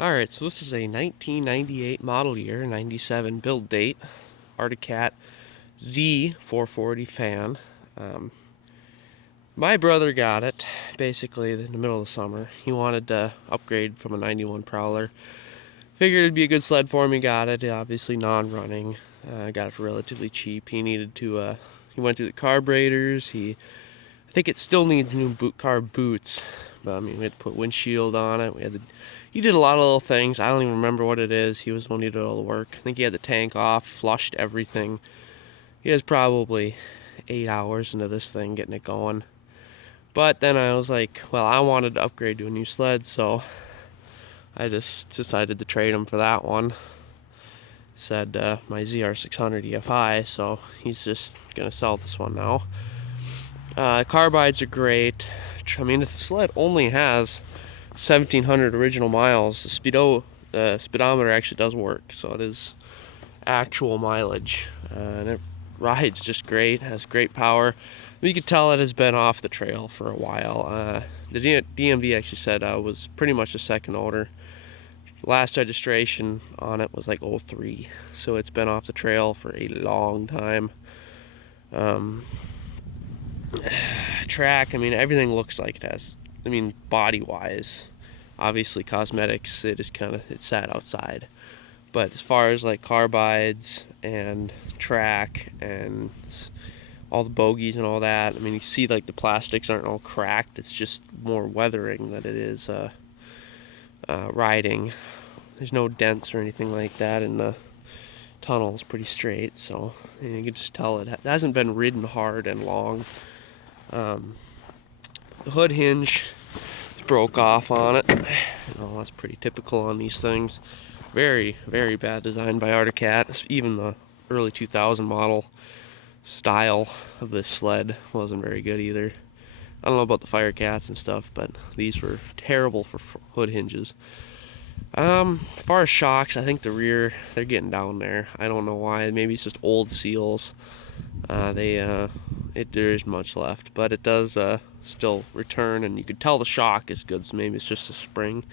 Alright, so this is a 1998 model year, 97 build date, Arctic Cat Z440 fan. My brother got it basically in the middle of the summer. He wanted to upgrade from a 91 Prowler. Figured it'd be a good sled for him. He got it, obviously non-running. Got it for relatively cheap. He needed to, he went through the carburetors. I think it still needs new carb boots. But I mean, we had to put windshield on it. He did a lot of little things. I don't even remember what it is. He was the one who did all the work. I think he had the tank off, flushed everything. He was probably 8 hours into this thing getting it going. But then I was like, well, I wanted to upgrade to a new sled, so I just decided to trade him for that one. Said my ZR600 EFI, so he's just gonna sell this one now. Carbides are great. I mean, the sled only has 1,700 original miles. The speedometer actually does work, so it is actual mileage, and it rides just great. Has great power. You could tell it has been off the trail for a while. The DMV actually said was pretty much a second owner. Last registration on it was like 03, so it's been off the trail for a long time. Track, I mean, everything looks like it has. I mean, body wise, obviously cosmetics, it sat outside, but as far as like carbides and track and all the bogies and all that, I mean, you see like the plastics aren't all cracked. It's just more weathering than it is riding. There's no dents or anything like that, and the tunnel is pretty straight, so you can just tell it hasn't been ridden hard and long. The hood hinge broke off on it. That's pretty typical on these things. Very, very bad design by Arctic Cat. Even the early 2000 model style of this sled wasn't very good either. I don't know about the Fire Cats and stuff, but these were terrible for hood hinges. As far as shocks, I think the rear, they're getting down there. I don't know why. Maybe it's just old seals. There is much left, but it does still return, and you could tell the shock is good, so maybe it's just a spring.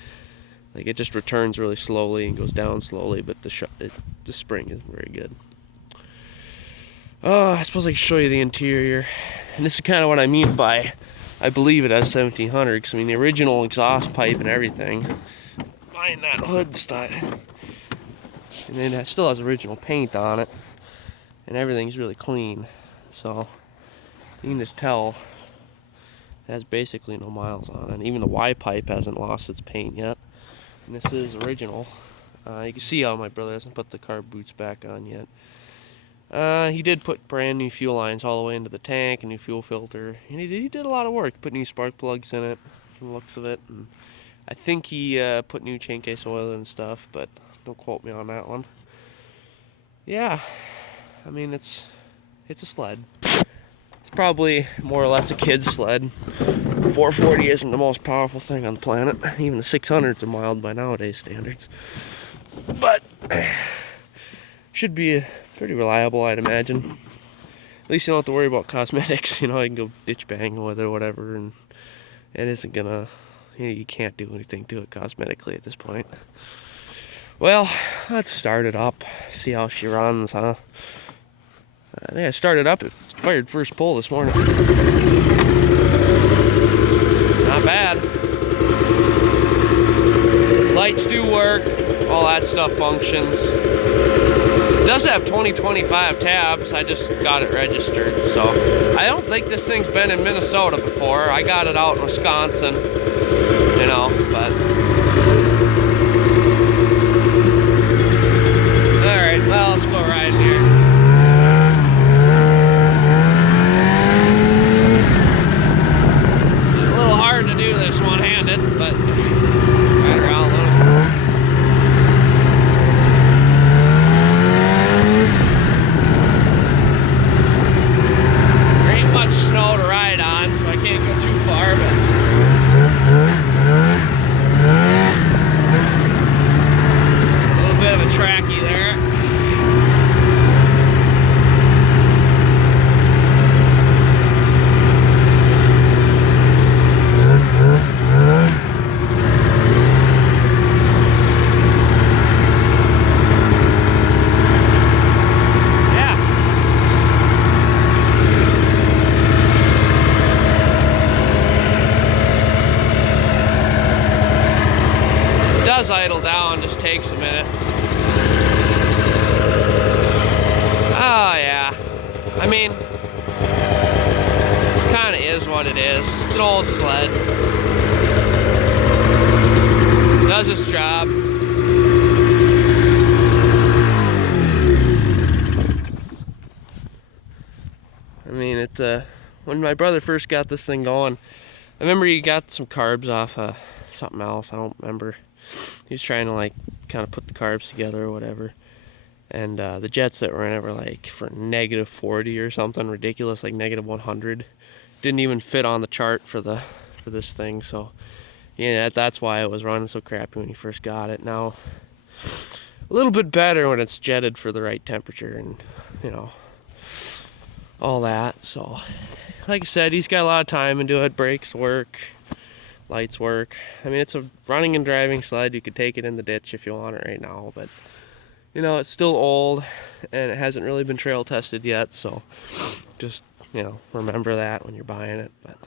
Like, it just returns really slowly and goes down slowly, but the spring isn't very good. I suppose I can show you the interior, and this is kind of what I mean by I believe it has 1,700, because I mean the original exhaust pipe and everything, mind that hood style, and then it still has original paint on it, and everything's really clean, so you can just tell it has basically no miles on it. Even the Y pipe hasn't lost its paint yet, and this is original. You can see how my brother hasn't put the carb boots back on yet. He did put brand new fuel lines all the way into the tank, a new fuel filter, and he did a lot of work. Put new spark plugs in it, from the looks of it, and I think he put new chain case oil and stuff, but don't quote me on that one. Yeah, I mean, it's a sled. It's probably more or less a kid's sled. 440 isn't the most powerful thing on the planet. Even the 600s are mild by nowadays standards, but should be pretty reliable, I'd imagine. At least you don't have to worry about cosmetics. You can go ditch bang with it or whatever, and it isn't gonna, you can't do anything to it cosmetically at this point. Well, let's start it up, see how she runs, huh? I think I started up, it fired first pull this morning. Not bad. Lights do work, all that stuff functions. It does have 2025 tabs. I just got it registered, so I don't think this thing's been in Minnesota before. I got it out in Wisconsin, but alright, well, let's go riding here. It's a little hard to do this one-handed, but right around a little. Snow to ride on, so I can't go too far, but a little bit of a tracky there. idle down, just takes a minute. Oh yeah, I mean, it kind of is what it is. It's an old sled. Does its job. I mean, when my brother first got this thing going, I remember he got some carbs off something else. I don't remember. He was trying to like kind of put the carbs together or whatever. And the jets that were in it were like for -40 or something ridiculous, like -100. Didn't even fit on the chart for this thing. So yeah, that's why it was running so crappy when he first got it. Now a little bit better when it's jetted for the right temperature and all that. So like I said, he's got a lot of time into it. Brakes work, lights work. I mean, it's a running and driving sled. You could take it in the ditch if you want it right now, but it's still old and it hasn't really been trail tested yet. So just remember that when you're buying it. But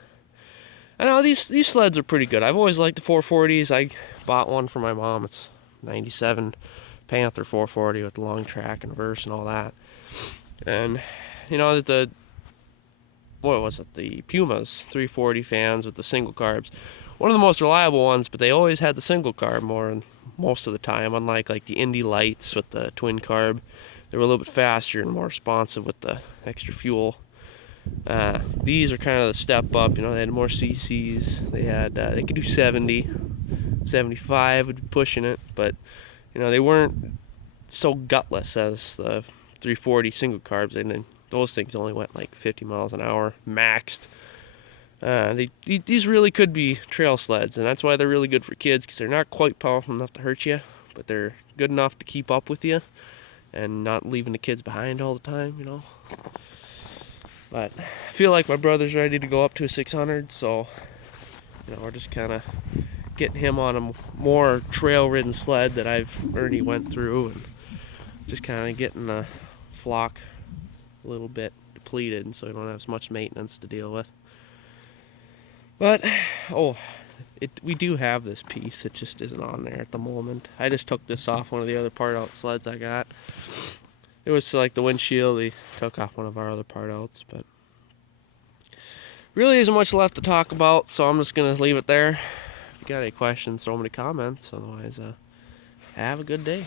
I know these sleds are pretty good. I've always liked the 440s. I bought one for my mom. It's 97 Panther 440 with the long track and verse and all that. And the Pumas 340 fans with the single carbs, one of the most reliable ones, but they always had the single carb most of the time, unlike like the Indy Lights with the twin carb. They were a little bit faster and more responsive with the extra fuel. These are kind of the step up. They had more cc's. They could do 70, 75 would be pushing it, but they weren't so gutless as the 340 single carbs. And those things only went like 50 miles an hour maxed. These really could be trail sleds, and that's why they're really good for kids, because they're not quite powerful enough to hurt you, but they're good enough to keep up with you and not leaving the kids behind all the time. But I feel like my brother's ready to go up to a 600, so we're just kind of getting him on a more trail-ridden sled that I've already went through, and just kind of getting the flock a little bit depleted, so we don't have as much maintenance to deal with. But we do have this piece. It just isn't on there at the moment. I just took this off one of the other part out sleds I got. It was like the windshield. We took off one of our other part outs, but really isn't much left to talk about, so I'm just gonna leave it there. If you got any questions, throw them in the comments. Otherwise, have a good day.